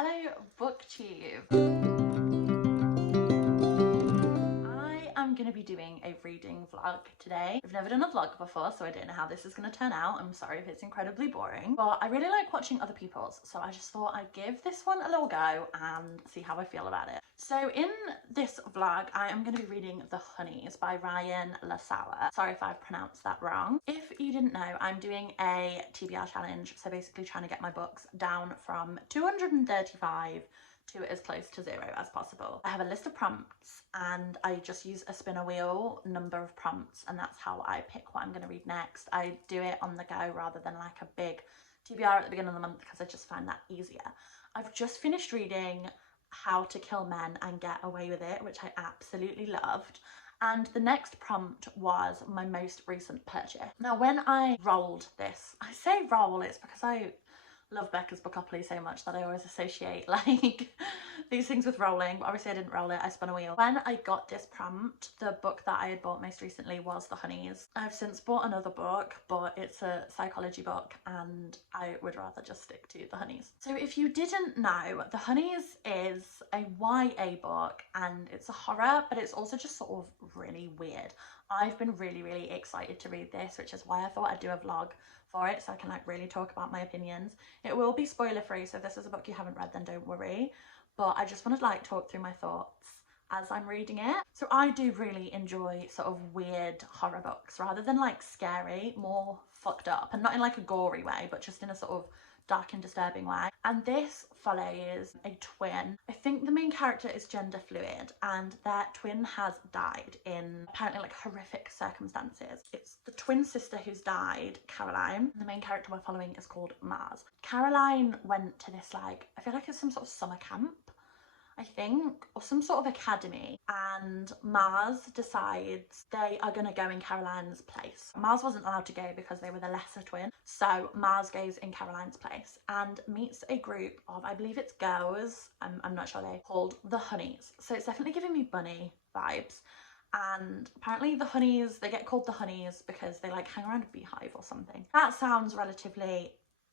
Hello booktube. I'm going to be doing a reading vlog today. I've never done a vlog before, so I don't know how this is going to turn out. I'm sorry if it's incredibly boring, but I really like watching other people's, so I just thought I'd give this one a little go and see how I feel about it. So in this vlog, I am going to be reading The HONEYS by Ryan Sala. Sorry if I've pronounced that wrong. If you didn't know, I'm doing a TBR challenge, so basically trying to get my books down from 235 to as close to 0 as possible. I have a list of prompts and I just use a spinner wheel number of prompts, and that's how I pick what I'm going to read next. I do it on the go rather than like a big TBR at the beginning of the month because I just find that easier. I've just finished reading How to Kill Men and Get Away with It, which I absolutely loved. And the next prompt was my most recent purchase. Now, when I rolled this, I say roll, it's because I love Becca's Bookopoly so much that I always associate like these things with rolling, but obviously I didn't roll it, I spun a wheel. When I got this prompt, the book that I had bought most recently was The HONEYS. I've since bought another book, but it's a psychology book and I would rather just stick to The HONEYS. So if you didn't know, The HONEYS is a YA book and it's a horror, but it's also just sort of really weird. I've been really excited to read this, which is why I thought I'd do a vlog for it so I can like really talk about my opinions. It will be spoiler free, so if this is a book you haven't read then don't worry, but I just want to like talk through my thoughts as I'm reading it. So I do really enjoy sort of weird horror books rather than like scary, more fucked up, and not in like a gory way but just in a sort of dark and disturbing way. And this follows a twin. I think the main character is gender fluid and their twin has died in apparently like horrific circumstances. It's the twin sister who's died, Caroline. The main character we're following is called Mars. Caroline went to this like, I feel like it's some sort of summer camp, I think, or some sort of academy, and Mars decides they are going to go in Caroline's place. Mars wasn't allowed to go because they were the lesser twin, so Mars goes in Caroline's place and meets a group of, I believe it's girls, I'm not sure, they called the HONEYS. So it's definitely giving me bunny vibes. And apparently the HONEYS, they get called the HONEYS because they like hang around a beehive or something. That sounds relatively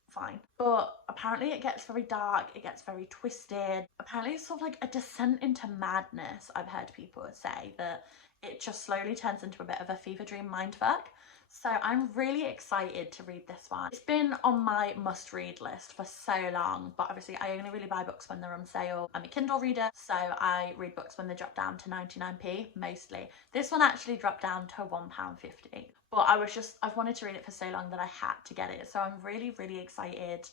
fine, but apparently it gets very dark, it gets very twisted. Apparently it's sort of like a descent into madness. I've heard people say that it just slowly turns into a bit of a fever dream mindfuck. So I'm really excited to read this one. It's been on my must read list for so long, but obviously I only really buy books when they're on sale. I'm a Kindle reader, so I read books when they drop down to 99p mostly. This one actually dropped down to £1.50, but I've wanted to read it for so long that I had to get it. So I'm really excited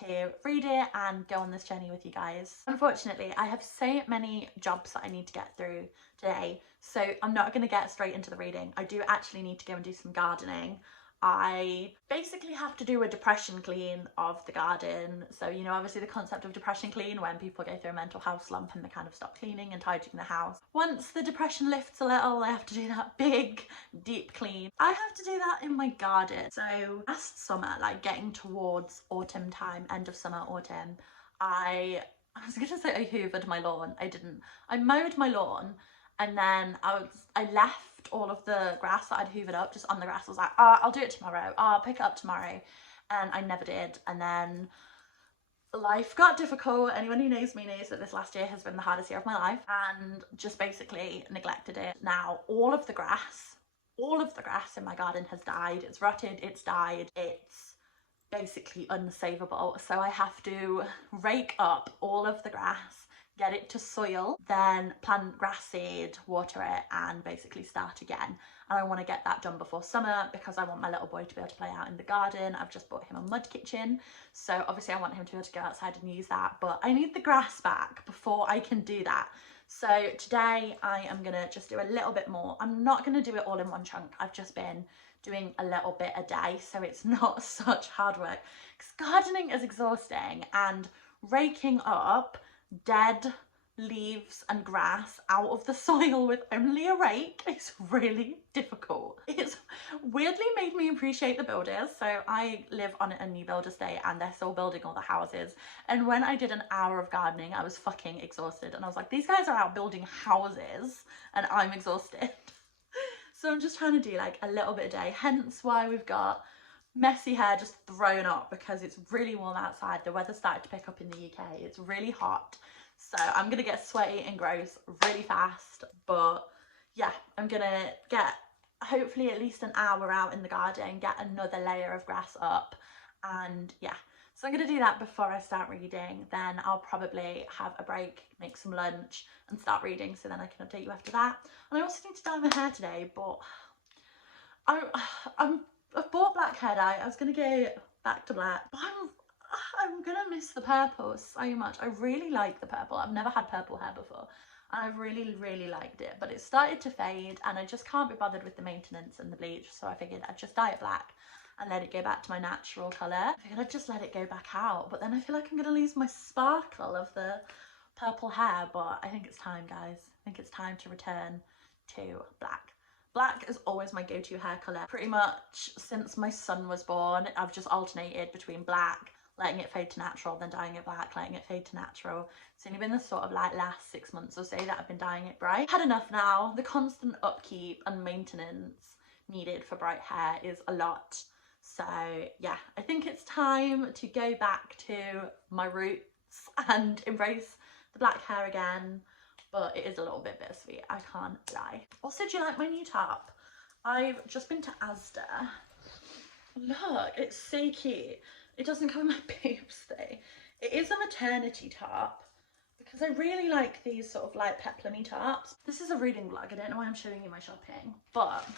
to read it and go on this journey with you guys. Unfortunately, I have so many jobs that I need to get through today, so I'm not going to get straight into the reading. I do actually need to go and do some gardening. I basically have to do a depression clean of the garden. So, you know, obviously the concept of depression clean, when people go through a mental health slump and they kind of stop cleaning and tidying the house. Once the depression lifts a little, I have to do that big, deep clean. I have to do that in my garden. So last summer, like getting towards autumn time, end of summer, autumn, I was gonna say I hoovered my lawn. I didn't. I mowed my lawn and then I left all of the grass that I'd hoovered up just on the grass. I was like, oh, I'll do it tomorrow. Oh, I'll pick it up tomorrow. And I never did. And then life got difficult. Anyone who knows me knows that this last year has been the hardest year of my life, and just basically neglected it. Now all of the grass in my garden has died. It's rotted, it's died, it's basically unsavable. So I have to rake up all of the grass, get it to soil, then plant grass seed, water it, and basically start again. And I want to get that done before summer because I want my little boy to be able to play out in the garden. I've just bought him a mud kitchen, so obviously I want him to be able to go outside and use that, but I need the grass back before I can do that. So today I am gonna just do a little bit more. I'm not gonna do it all in one chunk. I've just been doing a little bit a day, so it's not such hard work, because gardening is exhausting, and raking up dead leaves and grass out of the soil with only a rake is really difficult. It's weirdly made me appreciate the builders. So I live on a new build estate and they're still building all the houses, and when I did an hour of gardening I was fucking exhausted, and I was like, these guys are out building houses and I'm exhausted. So I'm just trying to do like a little bit a day, hence why we've got messy hair just thrown up because it's really warm outside. The weather started to pick up in the UK. It's really hot. So I'm gonna get sweaty and gross really fast. But yeah, I'm gonna get hopefully at least an hour out in the garden, get another layer of grass up, and yeah. So I'm going to do that before I start reading. Then I'll probably have a break, make some lunch and start reading, so then I can update you after that. And I also need to dye my hair today, but I've bought black hair dye. I was going to go back to black, but I'm going to miss the purple so much. I really like the purple. I've never had purple hair before and I've really, really liked it, but it started to fade and I just can't be bothered with the maintenance and the bleach, so I figured I'd just dye it black and let it go back to my natural colour. I figured I'd just let it go back out, but then I feel like I'm going to lose my sparkle of the purple hair, but I think it's time, guys. I think it's time to return to black. Black is always my go-to hair colour. Pretty much since my son was born, I've just alternated between black, letting it fade to natural, then dyeing it black, letting it fade to natural. It's only been the sort of like last 6 months or so that I've been dyeing it bright. Had enough now. The constant upkeep and maintenance needed for bright hair is a lot. So yeah, I think it's time to go back to my roots and embrace the black hair again, but it is a little bit bittersweet, I can't lie. Also, do you like my new top? I've just been to Asda. Look, it's so cute. It doesn't cover my boobs though. It is a maternity top because I really like these sort of like peplumy tops. This is a reading vlog, I don't know why I'm showing you my shopping, but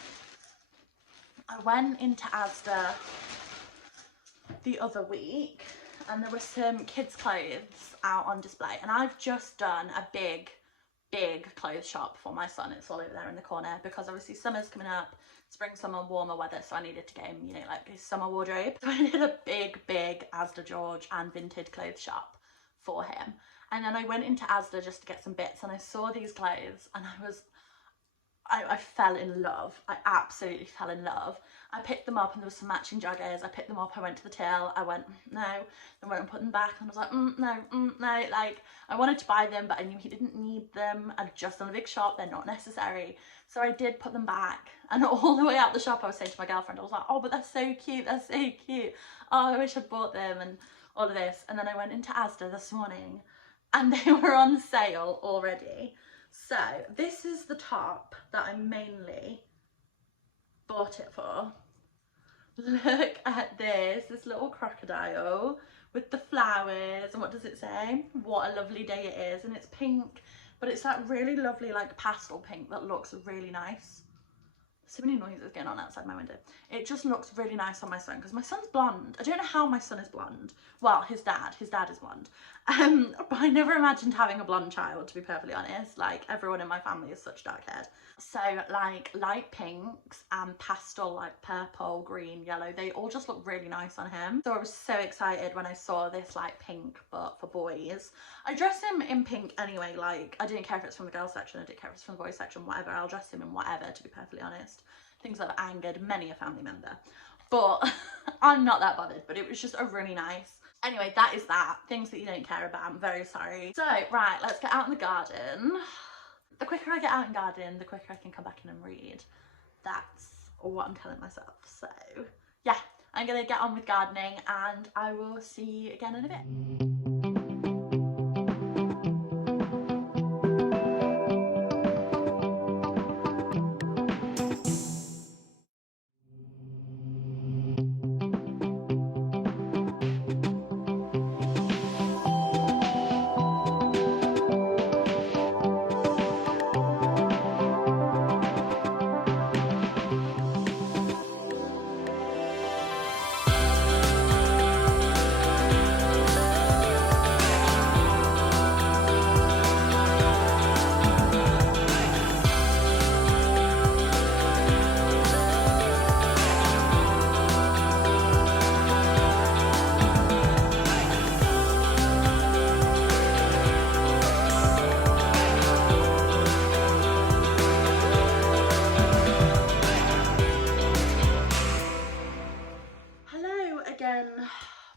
I went into Asda the other week and there were some kids' clothes out on display, and I've just done a big clothes shop for my son. It's all over there in the corner because obviously summer's coming up, spring, summer, warmer weather, so I needed to get him, you know, like his summer wardrobe. So I did a big Asda George and vintage clothes shop for him, and then I went into Asda just to get some bits and I saw these clothes and I fell in love. I absolutely fell in love. I picked them up and there was some matching joggers. I picked them up, I went to the till, I went, no, then went and put them back and I was like, no, like I wanted to buy them, but I knew he didn't need them. I'd just done a big shop, they're not necessary. So I did put them back, and all the way out the shop I was saying to my girlfriend, I was like, oh, but they're so cute, they're so cute. Oh, I wish I'd bought them and all of this. And then I went into Asda this morning and they were on sale already. So this is the top that I mainly bought it for. Look at this little crocodile with the flowers, and what does it say? What a lovely day it is. And it's pink, but it's that really lovely like pastel pink that looks really nice. So many noises going on outside my window. It just looks really nice on my son because my son's blonde. I don't know how my son is blonde. Well, his dad is blonde. But I never imagined having a blonde child, to be perfectly honest. Like, everyone in my family is such dark haired. So like light pinks and pastel like purple, green, yellow, they all just look really nice on him. So I was so excited when I saw this like pink but for boys. I dress him in pink anyway. Like, I didn't care if it's from the girls section, I didn't care if it's from the boys section, whatever. I'll dress him in whatever, to be perfectly honest. Things that have angered many a family member, but I'm not that bothered. But it was just a really nice. Anyway, that is that. Things that you don't care about. I'm very sorry. So right, let's get out in the garden. The quicker I get out in garden, the quicker I can come back in and read. That's what I'm telling myself. So yeah, I'm gonna get on with gardening and I will see you again in a bit.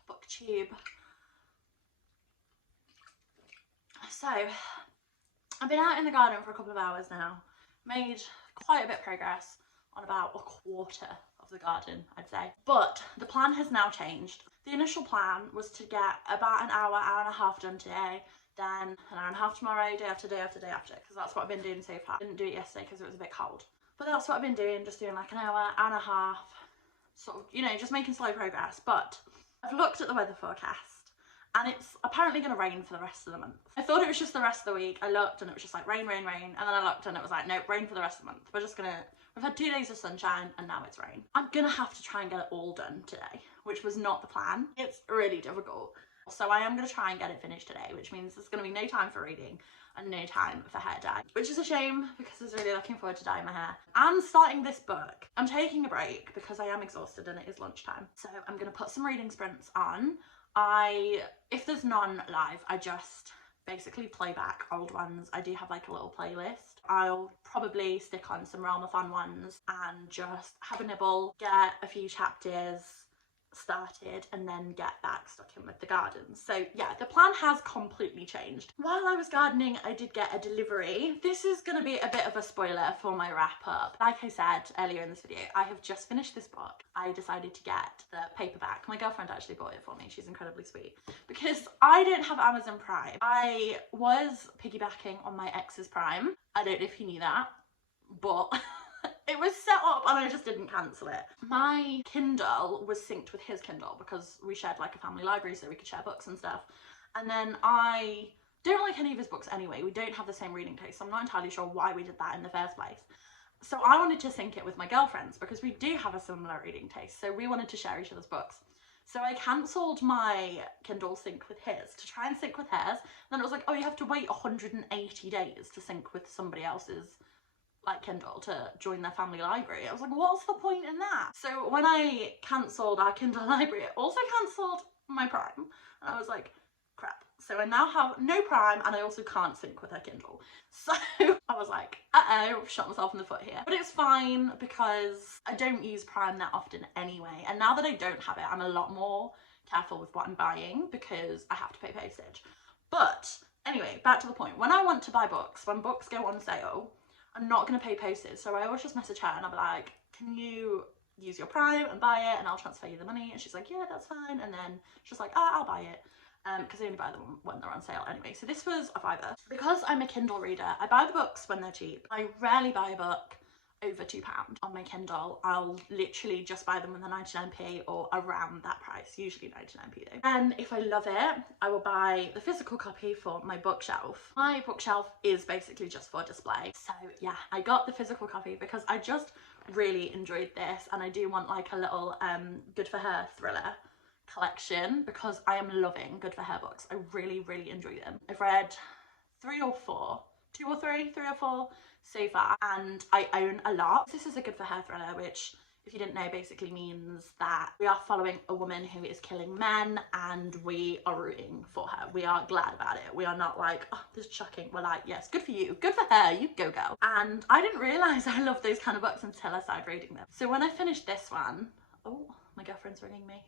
Booktube. So I've been out in the garden for a couple of hours now, made quite a bit of progress on about a quarter of the garden, I'd say. But the plan has now changed. The initial plan was to get about an hour, hour and a half done today, then an hour and a half tomorrow, day after day after day after, because that's what I've been doing so far. I didn't do it yesterday because it was a bit cold. But that's what I've been doing, just doing like an hour, hour and a half, sort of, you know, just making slow progress. But I've looked at the weather forecast and it's apparently going to rain for the rest of the month. I thought it was just the rest of the week. I looked and it was just like rain, rain, rain. And then I looked and it was like, nope, rain for the rest of the month. We've had 2 days of sunshine and now it's rain. I'm gonna have to try and get it all done today, which was not the plan. It's really difficult. So I am gonna try and get it finished today, which means there's gonna be no time for reading and no time for hair dye, which is a shame because I was really looking forward to dyeing my hair. And starting this book, I'm taking a break because I am exhausted and it is lunchtime. So I'm gonna put some reading sprints on. If there's none live, I just basically play back old ones. I do have like a little playlist. I'll probably stick on some Realm of Fun ones and just have a nibble, get a few chapters started and then get back stuck in with the gardens. So yeah, the plan has completely changed. While I was gardening, I did get a delivery. This is going to be a bit of a spoiler for my wrap up. Like I said earlier in this video, I have just finished this book. I decided to get the paperback. My girlfriend actually bought it for me. She's incredibly sweet because I don't have Amazon Prime. I was piggybacking on my ex's Prime. I don't know if you knew that, but it was set up and I just didn't cancel it. My Kindle was synced with his Kindle because we shared like a family library so we could share books and stuff. And then I don't like any of his books anyway. We don't have the same reading taste, so I'm not entirely sure why we did that in the first place. So I wanted to sync it with my girlfriends because we do have a similar reading taste, so we wanted to share each other's books. So I cancelled my Kindle sync with his to try and sync with hers. Then it was like, oh, you have to wait 180 days to sync with somebody else's like Kindle to join their family library. I was like, what's the point in that? So when I cancelled our Kindle library, it also cancelled my Prime. And I was like, crap. So I now have no Prime and I also can't sync with her Kindle. So I was like, uh-oh, shot myself in the foot here. But it's fine because I don't use Prime that often anyway. And now that I don't have it, I'm a lot more careful with what I'm buying because I have to pay postage. But anyway, back to the point. When I want to buy books, when books go on sale, I'm not going to pay postage, so I always just message her and I'll be like, can you use your Prime and buy it and I'll transfer you the money? And she's like, yeah, that's fine. And then she's like, oh, I'll buy it, because I only buy them when they're on sale anyway. So this was a £5. Because I'm a Kindle reader, I buy the books when they're cheap. I rarely buy a book over £2 on my Kindle. I'll literally just buy them when they're 99p or around that price, usually 99p though. And if I love it, I will buy the physical copy for my bookshelf. My bookshelf is basically just for display. So yeah, I got the physical copy because I just really enjoyed this and I do want like a little Good For Her thriller collection because I am loving Good For Her books. I really, really enjoy them. I've read 3 or 4, 2 or 3, 3 or 4 so far, and I own a lot. This is a Good For Her thriller, which, if you didn't know, basically means that we are following a woman who is killing men and we are rooting for her. We are glad about it. We are not like, oh, this is shocking. We're like, yes, good for you, good for her, you go girl. And I didn't realise I loved those kind of books until I started reading them. So when I finished this one, oh, my girlfriend's ringing me.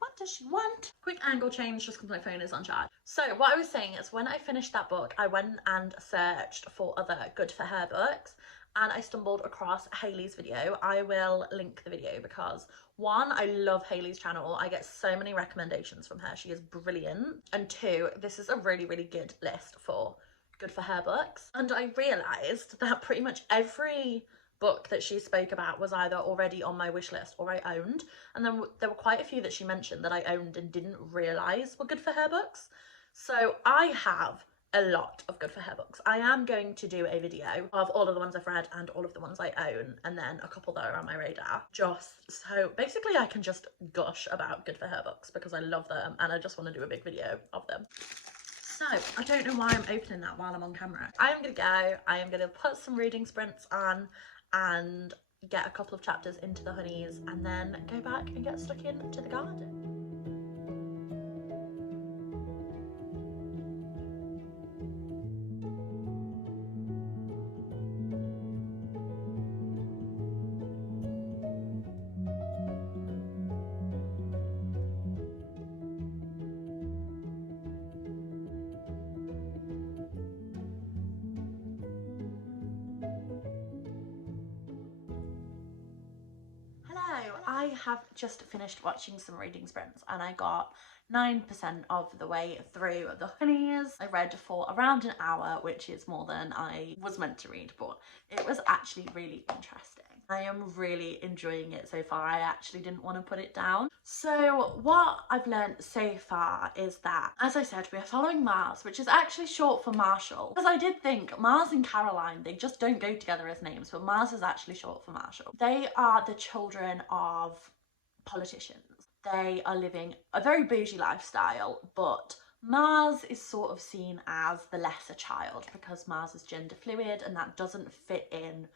What does she want? Quick angle change just because my phone is on charge. So what I was saying is when I finished that book, I went and searched for other Good For Her books and I stumbled across Hayley's video. I will link the video because one, I love Hayley's channel. I get so many recommendations from her. She is brilliant. And two, this is a really, really good list for Good For Her books. And I realised that pretty much every book that she spoke about was either already on my wish list or I owned, and then there were quite a few that she mentioned that I owned and didn't realise were Good For Her books. So I have a lot of Good For Her books. I am going to do a video of all of the ones I've read and all of the ones I own, and then a couple that are on my radar, just so basically I can just gush about Good For Her books because I love them and I just want to do a big video of them. So I don't know why I'm opening that while I'm on camera. I am gonna put some reading sprints on and get a couple of chapters into the honeys and then go back and get stuck into the garden. I have just finished watching some reading sprints and I got 9% of the way through the Honeys. I read for around an hour, which is more than I was meant to read, but it was actually really interesting. I am really enjoying it so far. I actually didn't want to put it down. So what I've learned so far is that, as I said, we are following Mars, which is actually short for Marshall. Because I did think Mars and Caroline, they just don't go together as names, but Mars is actually short for Marshall. They are the children of politicians. They are living a very bougie lifestyle, but Mars is sort of seen as the lesser child because Mars is gender fluid and that doesn't fit in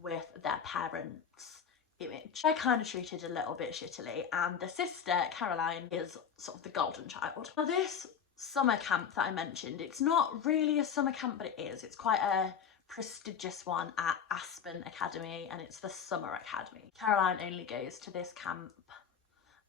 with their parents' image. They're kind of treated a little bit shittily, and the sister, Caroline, is sort of the golden child. Now this summer camp that I mentioned, it's not really a summer camp, but it is. It's quite a prestigious one at Aspen Academy, and it's the Summer Academy. Caroline only goes to this camp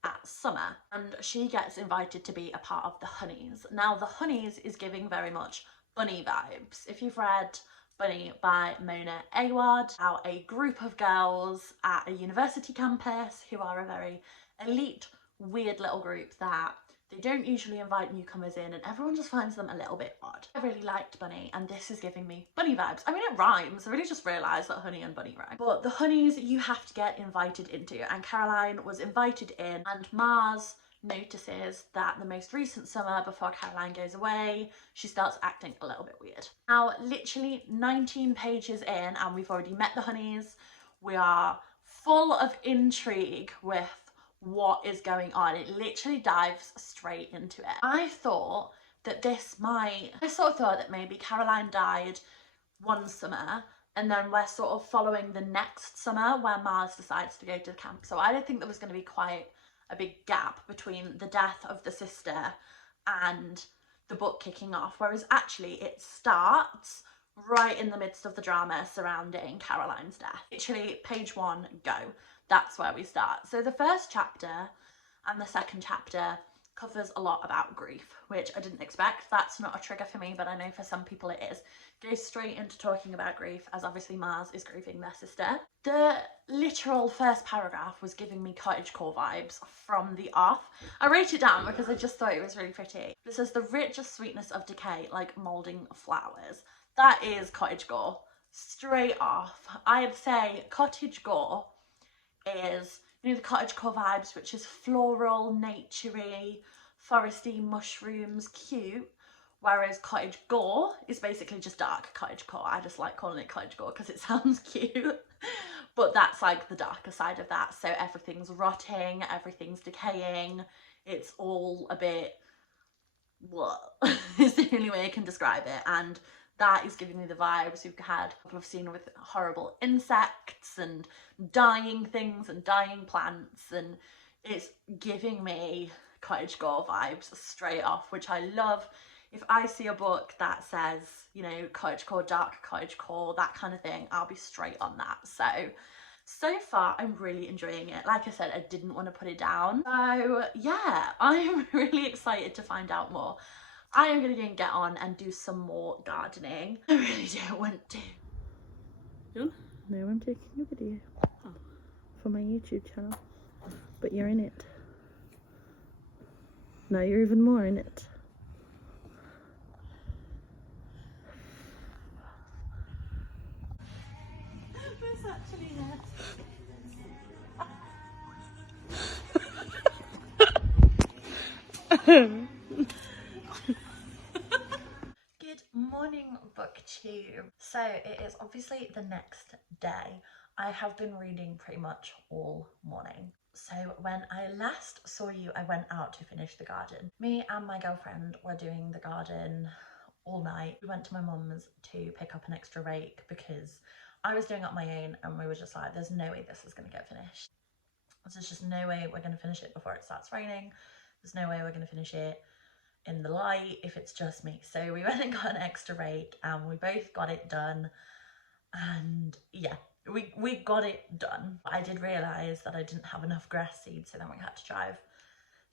at summer, and she gets invited to be a part of the Honeys. Now the Honeys is giving very much bunny vibes. If you've read Bunny by Mona Awad, about a group of girls at a university campus who are a very elite, weird little group that they don't usually invite newcomers in and everyone just finds them a little bit odd. I really liked Bunny and this is giving me bunny vibes. I mean, it rhymes. I really just realised that honey and bunny rhyme. But the Honeys you have to get invited into, and Caroline was invited in, and Mars notices that the most recent summer before Caroline goes away, she starts acting a little bit weird. Now, literally 19 pages in and we've already met the Honeys. We are full of intrigue with what is going on. It literally dives straight into it. I thought that I sort of thought that maybe Caroline died one summer and then we're sort of following the next summer where Mars decides to go to the camp. So I didn't think there was going to be quite a big gap between the death of the sister and the book kicking off, whereas actually it starts right in the midst of the drama surrounding Caroline's death. Literally page 1, go. That's where we start. So the first chapter and the second chapter covers a lot about grief, which I didn't expect. That's not a trigger for me, but I know for some people it is. Goes straight into talking about grief, as obviously Mars is grieving their sister. The literal first paragraph was giving me cottagecore vibes from the off. I wrote it down because I just thought it was really pretty. It says the richest sweetness of decay, like moulding flowers. That is cottagecore straight off. I'd say cottagecore is, you know, the cottagecore vibes, which is floral, naturey, foresty, mushrooms, cute. Whereas cottage gore is basically just dark cottagecore. I just like calling it cottagecore because it sounds cute. But that's like the darker side of that. So everything's rotting, everything's decaying. It's all a bit, what? Is the only way I can describe it. And that is giving me the vibes. We've had a couple of scenes with horrible insects and dying things and dying plants, and it's giving me cottagecore vibes straight off, which I love. If I see a book that says, you know, cottagecore, dark cottagecore, that kind of thing, I'll be straight on that. So far, I'm really enjoying it. Like I said, I didn't want to put it down. So yeah, I'm really excited to find out more. I am going to go and get on and do some more gardening. I really don't want to. No, I'm taking a video for my YouTube channel, but you're in it. Now you're even more in it. There's actually Good morning, booktube. So it is obviously the next day. I have been reading pretty much all morning. So when I last saw you, I went out to finish the garden. Me and my girlfriend were doing the garden all night. We went to my mum's to pick up an extra rake because I was doing it on my own and we were just like, there's no way this is going to get finished. There's just no way we're going to finish it before it starts raining. There's no way we're going to finish it in the light if it's just me. So we went and got an extra rake and we both got it done, and yeah, we got it done. But I did realise that I didn't have enough grass seed, so then we had to drive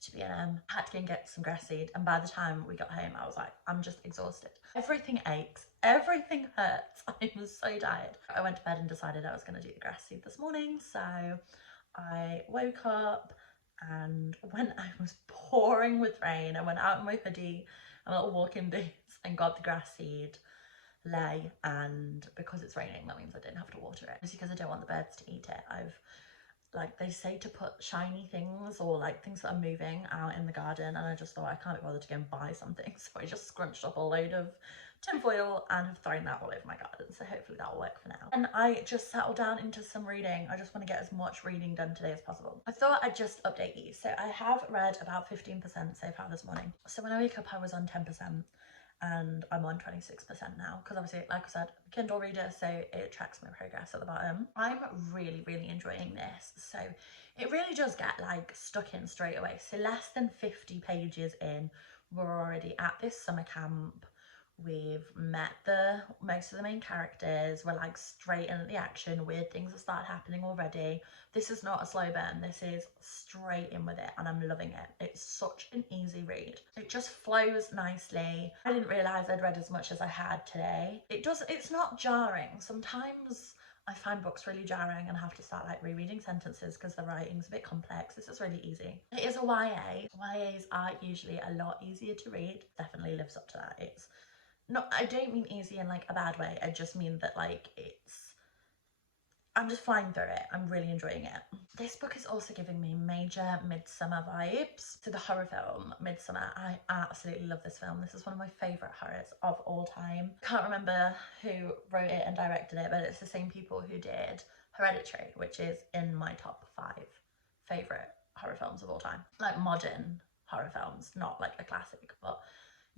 to B&M, had to go and get some grass seed, and by the time we got home I was like, I'm just exhausted. Everything aches, everything hurts. I was so tired. I went to bed and decided I was going to do the grass seed this morning, so I woke up and when I was pouring with rain, I went out in my hoodie and little walking boots and got the grass seed lay, and because it's raining that means I didn't have to water it. Just because I don't want the birds to eat it, I've, like, they say to put shiny things or like things that are moving out in the garden, and I just thought I can't be bothered to go and buy something, so I just scrunched up a load of tinfoil and have thrown that all over my garden, so hopefully that will work for now. And I just settled down into some reading. I just want to get as much reading done today as possible. I thought I'd just update you. So I have read about 15% so far this morning. So when I wake up I was on 10% and I'm on 26% now, because obviously, like I said, Kindle reader, so it tracks my progress at the bottom. I'm really enjoying this. So it really does get like stuck in straight away. So less than 50 pages in, we're already at this summer camp. We've met most of the main characters. We're like straight in at the action. Weird things have started happening already. This is not a slow burn. This is straight in with it, and I'm loving it. It's such an easy read. It just flows nicely. I didn't realise I'd read as much as I had today. It's not jarring. Sometimes I find books really jarring and have to start like rereading sentences because the writing's a bit complex. This is really easy. It is a YA. YAs are usually a lot easier to read. Definitely lives up to that. It's not, I don't mean easy in like a bad way. I just mean that like I'm just flying through it. I'm really enjoying it. This book is also giving me major Midsommar vibes. So the horror film Midsommar, I absolutely love this film. This is one of my favourite horrors of all time. Can't remember who wrote it and directed it, but it's the same people who did Hereditary, which is in my top 5 favourite horror films of all time. Like modern horror films, not like a classic, but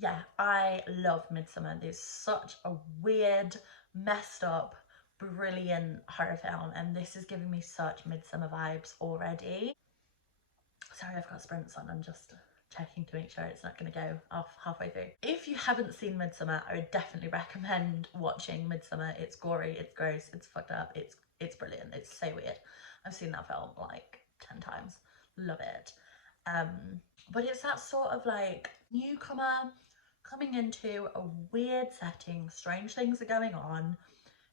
yeah, I love Midsommar. There's such a weird, messed up, brilliant horror film, and this is giving me such Midsommar vibes already. Sorry, I've got sprints on. I'm just checking to make sure it's not going to go off halfway through. If you haven't seen Midsommar, I would definitely recommend watching Midsommar. It's gory, it's gross, it's fucked up, it's brilliant, it's so weird. I've seen that film like 10 times. Love it. But it's that sort of like newcomer coming into a weird setting. Strange things are going on.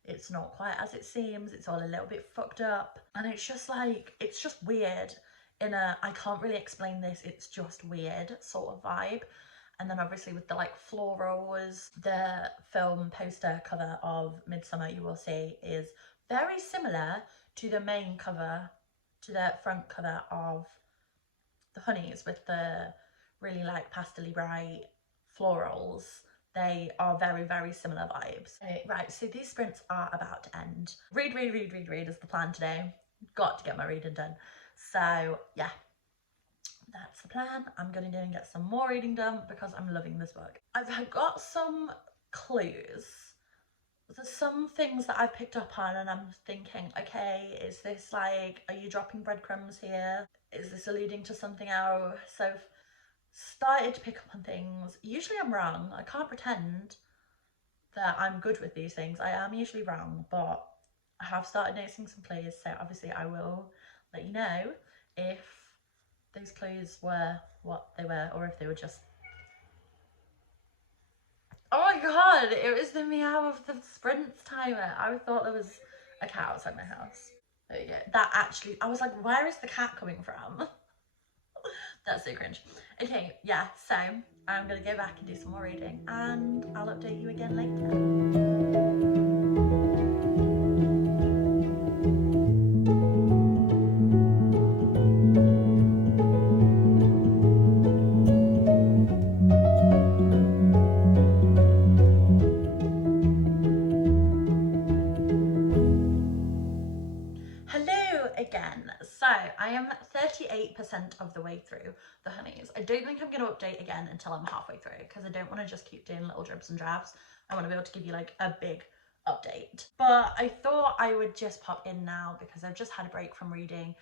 It's not quite as it seems. It's all a little bit fucked up, and it's just like, it's just weird in a I can't really explain this, it's just weird sort of vibe. And then obviously with the like florals, the film poster cover of Midsommar, you will see, is very similar to the main cover, to the front cover of the HONEYS, with the really like pastel-y bright florals. They are very similar vibes. Right, so these sprints are about to end. Read is the plan today. Got to get my reading done. So yeah, that's the plan. I'm gonna go and get some more reading done because I'm loving this book. I've got some clues. There's some things that I've picked up on and I'm thinking, okay, is this like, are you dropping breadcrumbs here? Is this alluding to something else? So I've started to pick up on things. Usually I'm wrong. I can't pretend that I'm good with these things. I am usually wrong, but I have started noticing some clues, so obviously I will let you know if those clues were what they were, or if they were just... Oh my god, it was the meow of the sprints timer. I thought there was a cat outside my house. There you go. That actually, I was like, where is the cat coming from? That's so cringe. Okay, yeah, so I'm gonna go back and do some more reading and I'll update you again later. Again, so I am 38% of the way through the HONEYS. I don't think I'm going to update again until I'm halfway through because I don't want to just keep doing little dribs and drabs. I want to be able to give you like a big update. But I thought I would just pop in now because I've just had a break from reading.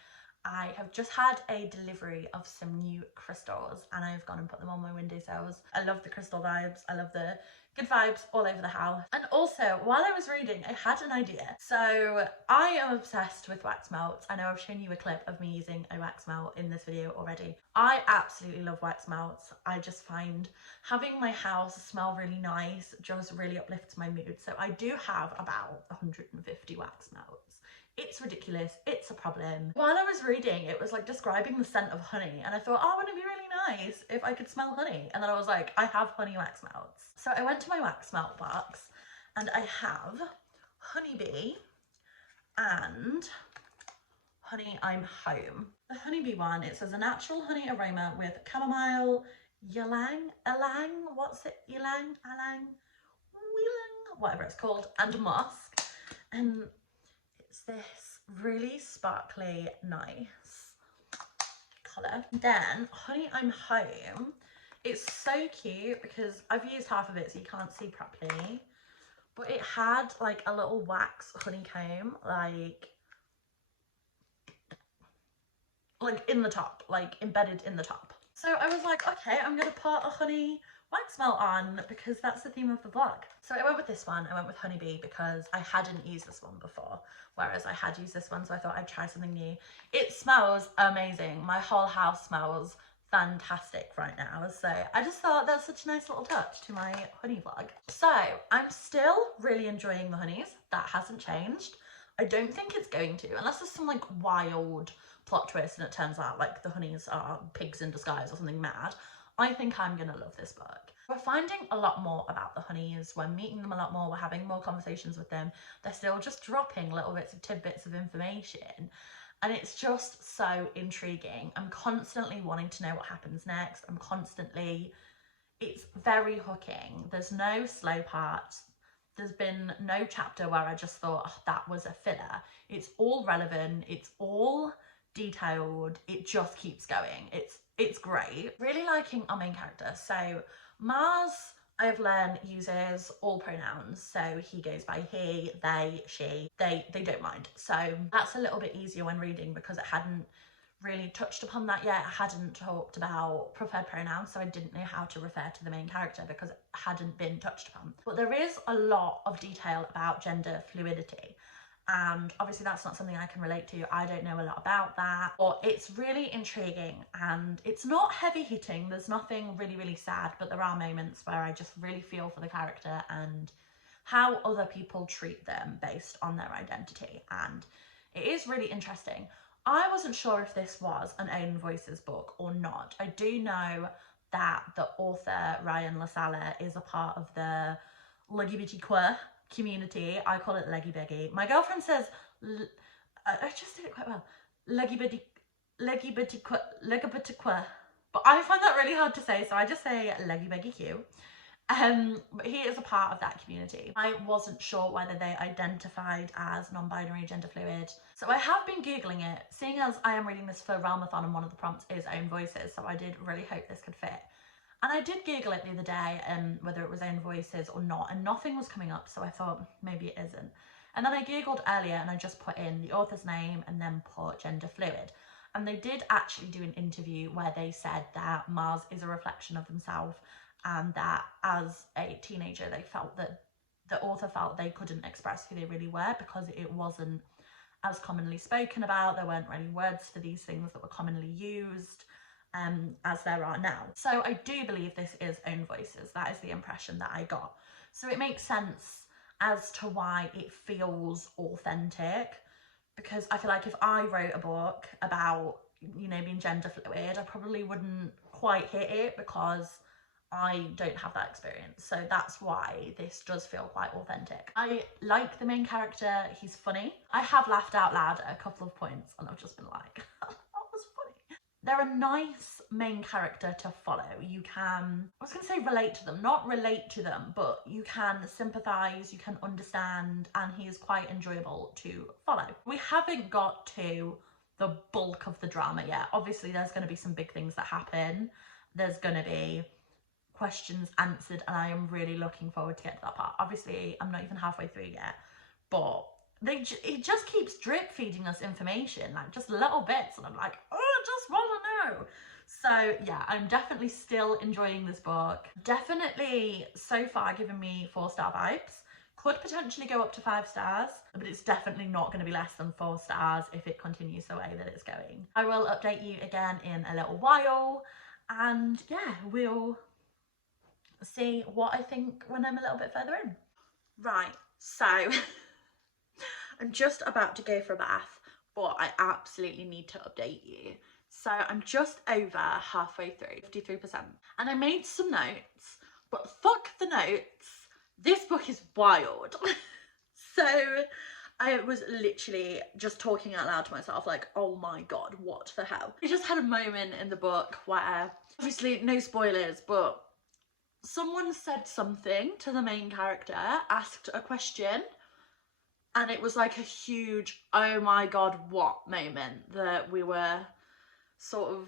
I have just had a delivery of some new crystals and I've gone and put them on my windowsills. I love the crystal vibes. I love the good vibes all over the house. And also, while I was reading, I had an idea. So I am obsessed with wax melts. I know I've shown you a clip of me using a wax melt in this video already. I absolutely love wax melts. I just find having my house smell really nice just really uplifts my mood. So I do have about 150 wax melts It's ridiculous. It's a problem. While I was reading, it was like describing the scent of honey, and I thought, oh, wouldn't it be really nice if I could smell honey? And then I was like, I have honey wax melts. So I went to my wax melt box, and I have Honeybee and Honey I'm Home. The Honeybee one, it says a natural honey aroma with chamomile, ylang, what's it? Ylang, whatever it's called, and musk. And it's this really sparkly, nice colour. Then Honey I'm Home, it's so cute because I've used half of it so you can't see properly, but it had like a little wax honeycomb like in the top, like embedded in the top. So I was like, okay, I'm gonna put a honey wax melt on because that's the theme of the vlog. So I went with this one. I went with Honeybee because I hadn't used this one before, whereas I had used this one, so I thought I'd try something new. It smells amazing. My whole house smells fantastic right now, so I just thought that's such a nice little touch to my honey vlog. So I'm still really enjoying the honeys. That hasn't changed. I don't think it's going to, unless there's some like wild plot twist and it turns out like the honeys are pigs in disguise or something mad. I think I'm gonna love this book. We're finding a lot more about the honeys, we're meeting them a lot more, we're having more conversations with them. They're still just dropping little bits of tidbits of information, and it's just so intriguing. I'm constantly wanting to know what happens next. It's very hooking. There's no slow parts. There's been no chapter where I just thought, oh, that was a filler. It's all relevant, it's all detailed, it just keeps going. It's great. Really liking our main character. So Mars, I have learned, uses all pronouns. So he goes by he, they, she, they don't mind. So that's a little bit easier when reading because it hadn't really touched upon that yet. I hadn't talked about preferred pronouns, so I didn't know how to refer to the main character because it hadn't been touched upon. But there is a lot of detail about gender fluidity, and obviously that's not something I can relate to. I don't know a lot about that, but it's really intriguing and it's not heavy hitting. There's nothing really sad, but there are moments where I just really feel for the character and how other people treat them based on their identity, and it is really interesting. I wasn't sure if this was an Own Voices book or not. I do know that the author, Ryan Sala, is a part of the LGBTQ community. I call it Leggy Beggy. My girlfriend says, I just did it quite well, LGBTQ, but I find that really hard to say, so I just say Leggy Beggy Q. But he is a part of that community. I wasn't sure whether they identified as non-binary, gender fluid. So I have been Googling it, seeing as I am reading this for Realmathon and one of the prompts is Own Voices, so I did really hope this could fit. And I did Google it the other day, whether it was Own Voices or not, and nothing was coming up, so I thought maybe it isn't. And then I Googled earlier and I just put in the author's name and then put gender fluid. And they did actually do an interview where they said that Mars is a reflection of themselves, and that as a teenager they felt that the author felt they couldn't express who they really were because it wasn't as commonly spoken about. There weren't really words for these things that were commonly used as there are now. So I do believe this is Own Voices. That is the impression that I got. So it makes sense as to why it feels authentic, because I feel like if I wrote a book about, you know, being gender fluid, I probably wouldn't quite hit it because I don't have that experience. So that's why this does feel quite authentic. I like the main character. He's funny. I have laughed out loud at a couple of points and I've just been like, that was funny. They're a nice main character to follow. You can, I was going to say relate to them, not relate to them, but you can sympathise, you can understand, and he is quite enjoyable to follow. We haven't got to the bulk of the drama yet. Obviously there's going to be some big things that happen. There's going to be questions answered, and I am really looking forward to get to that part. Obviously I'm not even halfway through yet, but it just keeps drip feeding us information, like just little bits, and I'm like, oh, I just want to know. So yeah, I'm definitely still enjoying this book. Definitely so far giving me 4-star vibes. Could potentially go up to 5 stars, but it's definitely not going to be less than 4 stars if it continues the way that it's going. I will update you again in a little while, and yeah, we'll see what I think when I'm a little bit further in. Right, so I I'm just about to go for a bath, but I absolutely need to update you. So I'm just over halfway through, 53%. And I made some notes, but fuck the notes. This book is wild. So I was literally just talking out loud to myself like, oh my God, what the hell? I just had a moment in the book where, obviously no spoilers, but someone said something to the main character, asked a question, and it was like a huge, oh my God, what moment, that we were sort of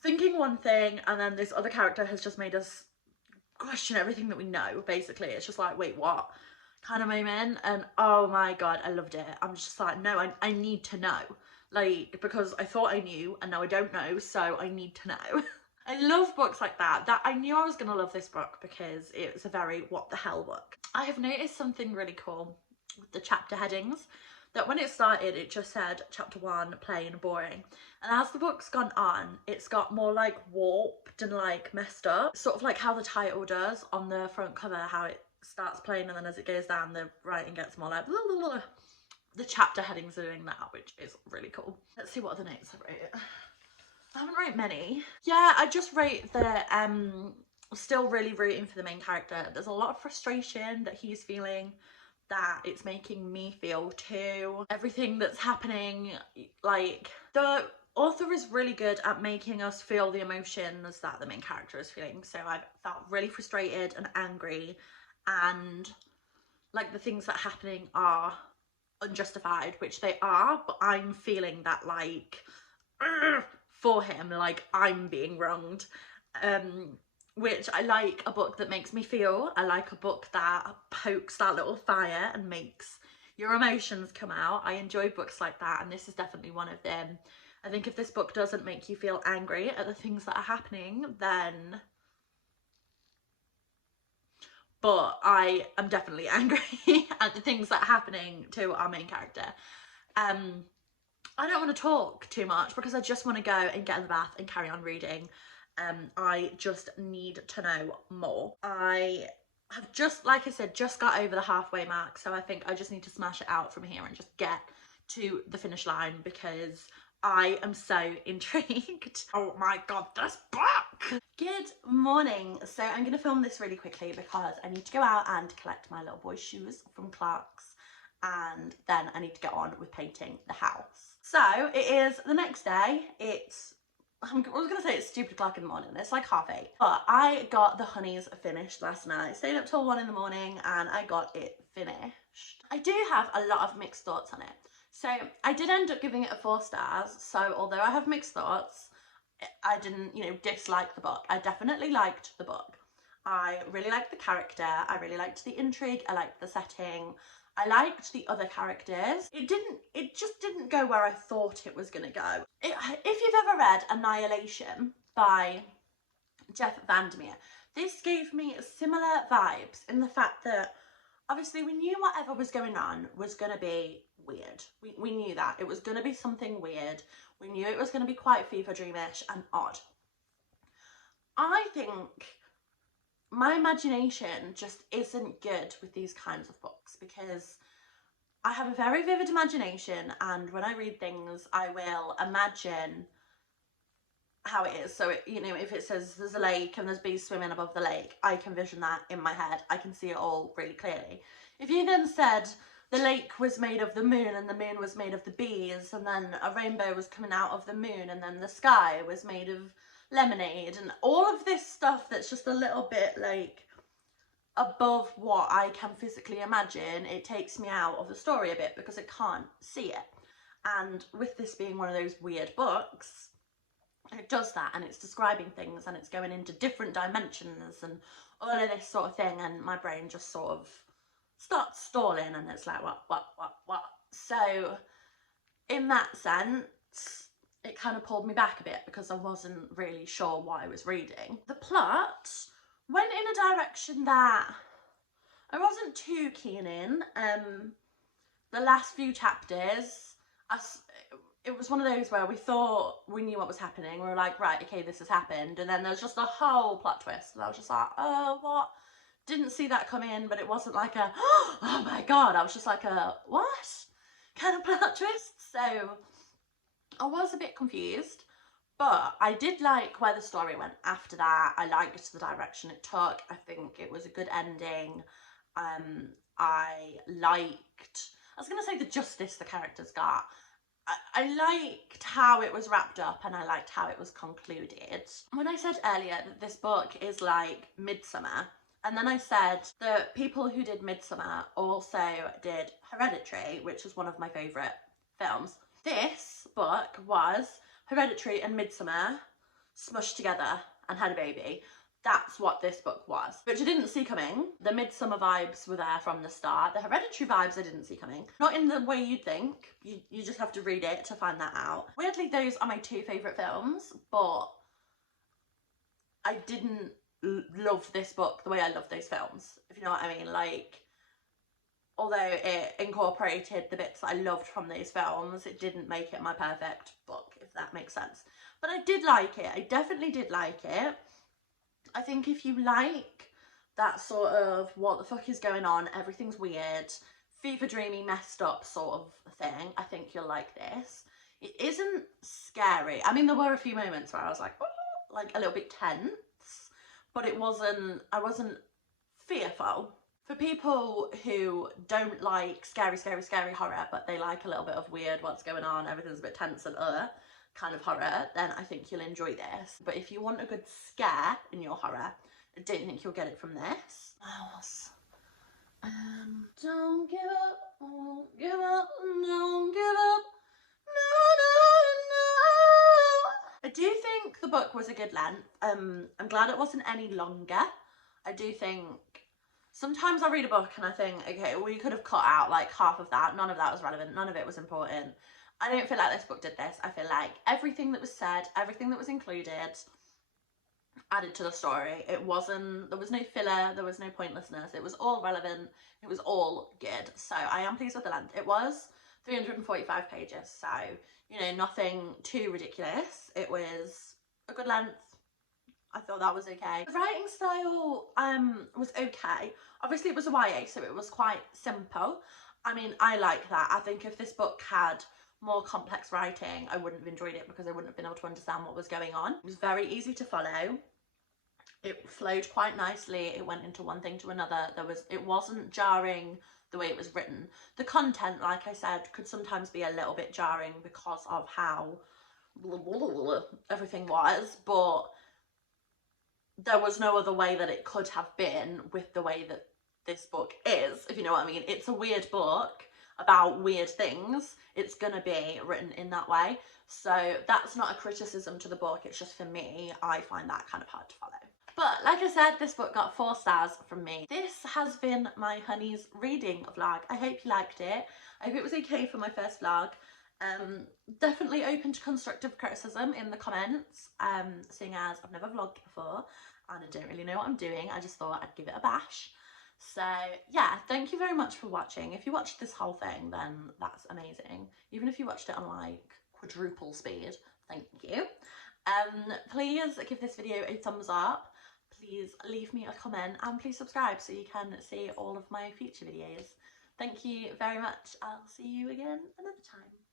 thinking one thing and then this other character has just made us question everything that we know, basically. It's just like, wait, what? Kind of moment. And oh my God, I loved it. I'm just like, no, I need to know. Like, because I thought I knew and now I don't know, so I need to know. I love books like that. That I knew I was gonna love this book because it was a very what the hell book. I have noticed something really cool with the chapter headings, that when it started it just said chapter 1 plain boring, and as the book's gone on it's got more like warped and like messed up, sort of like how the title does on the front cover, how it starts plain and then as it goes down the writing gets more like blah, blah, blah. The chapter headings are doing that, which is really cool. Let's see what other notes I wrote. I haven't wrote many. Yeah, I just wrote that still really rooting for the main character. There's a lot of frustration that he's feeling, that it's making me feel too. Everything that's happening, like, the author is really good at making us feel the emotions that the main character is feeling. So I felt really frustrated and angry, and like the things that are happening are unjustified, which they are, but I'm feeling that like for him, like I'm being wronged. Which I like a book that makes me feel. I like a book that pokes that little fire and makes your emotions come out. I enjoy books like that, and this is definitely one of them. I think if this book doesn't make you feel angry at the things that are happening, then... But I am definitely angry at the things that are happening to our main character. I don't want to talk too much because I just want to go and get in the bath and carry on reading. I just need to know more. I have just, like I said, just got over the halfway mark, so I think I just need to smash it out from here and just get to the finish line because I am so intrigued. Oh my God, this book! Good morning. So I'm going to film this really quickly because I need to go out and collect my little boy's shoes from Clark's, and then I need to get on with painting the house. So it is the next day. I was going to say it's stupid o'clock in the morning. It's like 8:30. But I got the HONEYS finished last night. Stayed up till 1 in the morning and I got it finished. I do have a lot of mixed thoughts on it. So I did end up giving it a 4 stars. So although I have mixed thoughts, I didn't, dislike the book. I definitely liked the book. I really liked the character. I really liked the intrigue. I liked the setting. I liked the other characters. It just didn't go where I thought it was gonna go. If you've ever read Annihilation by Jeff Vandermeer, this gave me similar vibes in the fact that obviously we knew whatever was going on was gonna be weird. We knew that. It was gonna be something weird. We knew it was gonna be quite fever dreamish and odd. I think my imagination just isn't good with these kinds of books because I have a very vivid imagination, and when I read things I will imagine how it is. So if it says there's a lake and there's bees swimming above the lake, I can vision that in my head. I can see it all really clearly. If you then said the lake was made of the moon and the moon was made of the bees, and then a rainbow was coming out of the moon, and then the sky was made of lemonade, and all of this stuff that's just a little bit like above what I can physically imagine, it takes me out of the story a bit because I can't see it. And with this being one of those weird books, it does that, and it's describing things and it's going into different dimensions and all of this sort of thing, and my brain just sort of starts stalling and it's like what. So in that sense it kind of pulled me back a bit because I wasn't really sure what I was reading. The plot went in a direction that I wasn't too keen in. The last few chapters, it was one of those where we thought we knew what was happening. We were like, right, okay, this has happened. And then there's just a whole plot twist. And I was just like, oh, what didn't see that come in, but it wasn't like a, oh my god, I was just like a, what kind of plot twist? So I was a bit confused, but I did like where the story went after that. I liked the direction it took. I think it was a good ending. I was gonna say the justice the characters got. I liked how it was wrapped up, and I liked how it was concluded. When I said earlier that this book is like Midsommar, and then I said the people who did Midsommar also did Hereditary, which was one of my favourite films. This book was Hereditary and Midsommar smushed together and had a baby. That's what this book was, which I didn't see coming. The Midsommar vibes were there from the start. The Hereditary vibes I didn't see coming. Not in the way you'd think. You just have to read it to find that out. Weirdly, those are my two favourite films, but I didn't love this book the way I love those films, if you know what I mean. Like, although it incorporated the bits I loved from those films, it didn't make it my perfect book, if that makes sense. But I did like it. I definitely did like it. I think if you like that sort of what the fuck is going on, everything's weird, fever dreamy, messed up sort of thing, I think you'll like this. It isn't scary. I mean, there were a few moments where I was like, oh, like a little bit tense, but I wasn't fearful. For people who don't like scary horror, but they like a little bit of weird, what's going on, everything's a bit tense and kind of horror, then I think you'll enjoy this. But if you want a good scare in your horror, I don't think you'll get it from this. Don't give up, won't give up, don't give up, no. I do think the book was a good length. I'm glad it wasn't any longer. I do think sometimes I read a book and I think, okay, we could have cut out like half of that. None of that was relevant. None of it was important. I don't feel like this book did this. I feel like everything that was said, everything that was included, added to the story. There was no filler, there was no pointlessness. It was all relevant. It was all good. So I am pleased with the length. It was 345 pages. So, you know, nothing too ridiculous. It was a good length. I thought that was okay. The writing style was okay. Obviously it was a YA, so it was quite simple. I mean, I like that. I think if this book had more complex writing, I wouldn't have enjoyed it because I wouldn't have been able to understand what was going on. It was very easy to follow. It flowed quite nicely. It went into one thing to another. It wasn't jarring the way it was written. The content, like I said, could sometimes be a little bit jarring because of how everything was, but there was no other way that it could have been with the way that this book is, if you know what I mean. It's a weird book about weird things. It's gonna be written in that way. So that's not a criticism to the book. It's just, for me, I find that kind of hard to follow. But like I said, this book got 4 stars from me. This has been my Honeys reading vlog. I hope you liked it. I hope it was okay for my first vlog. Definitely open to constructive criticism in the comments, seeing as I've never vlogged before and I don't really know what I'm doing. I just thought I'd give it a bash. So yeah, thank you very much for watching. If you watched this whole thing, then that's amazing. Even if you watched it on like quadruple speed, thank you. Please give this video a thumbs up. Please leave me a comment and please subscribe so you can see all of my future videos. Thank you very much. I'll see you again another time.